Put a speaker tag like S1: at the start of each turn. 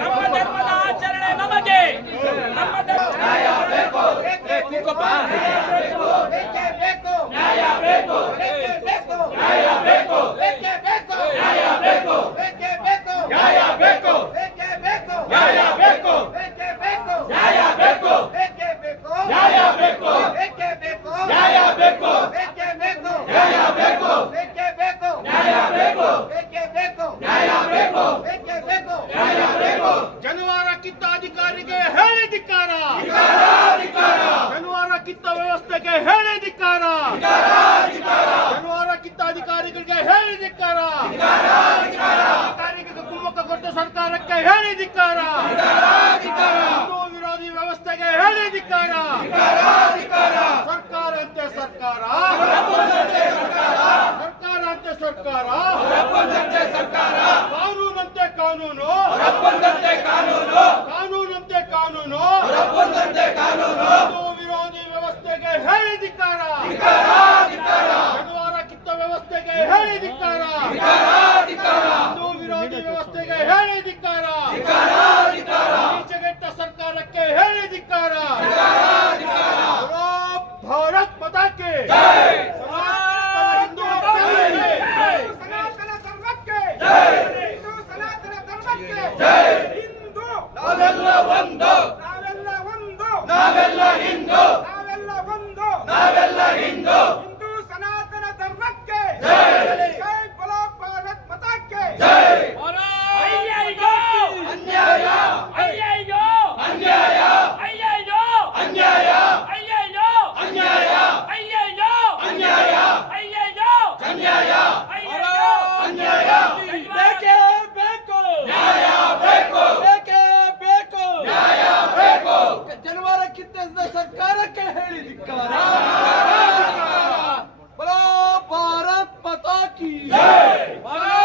S1: ನಮ್ಮ ಧರ್ಮದ ಆಚರಣೆ ನಮಗೆ ನಮ್ಮ ನ್ಯಾಯ ಬೇಕು
S2: ಬೇಕು
S1: ನ್ಯಾಯ ನಯಾ
S2: ಬೇಕೋ
S1: ಏಕೆ ಬೇಕೋ
S2: ನಯಾ ಬೇಕೋ
S3: ಜನವಾರ ಕಿತ್ತ ಅಧಿಕಾರಿಗಳಿಗೆ ಹೇಳಿ ಧಿಕಾರ ಧಿಕಾರ ಧಿಕಾರ ಜನವಾರ ಕಿತ್ತ ವ್ಯವಸ್ಥೆಗೆ ಹೇಳಿ ಧಿಕಾರ ಧಿಕಾರ ಧಿಕಾರ ಜನವಾರ ಕಿತ್ತ ಅಧಿಕಾರಿಗಳಿಗೆ ಹೇಳಿ ಧಿಕಾರ ಧಿಕಾರ ಅಧಿಕಾರಿಗಳ ಕುಮ್ಮಕ ಕೊಡುವ ಸರ್ಕಾರಕ್ಕೆ ಹೇಳಿ ಧಿಕಾರ ಧಿಕಾರ ಒಂದು ವಿರೋಧಿ ವ್ಯವಸ್ಥೆಗೆ ಹೇಳಿ ಧಿಕಾರ ಕಾನೂನು ಕಾನೂನು ಕಾಂಗ್ರೆಸ್ ನ ಸರ್ಕಾರಕ್ಕೆ ಹೇಳಿ ಧಿಕ್ಕಾರ ಭಾರತ್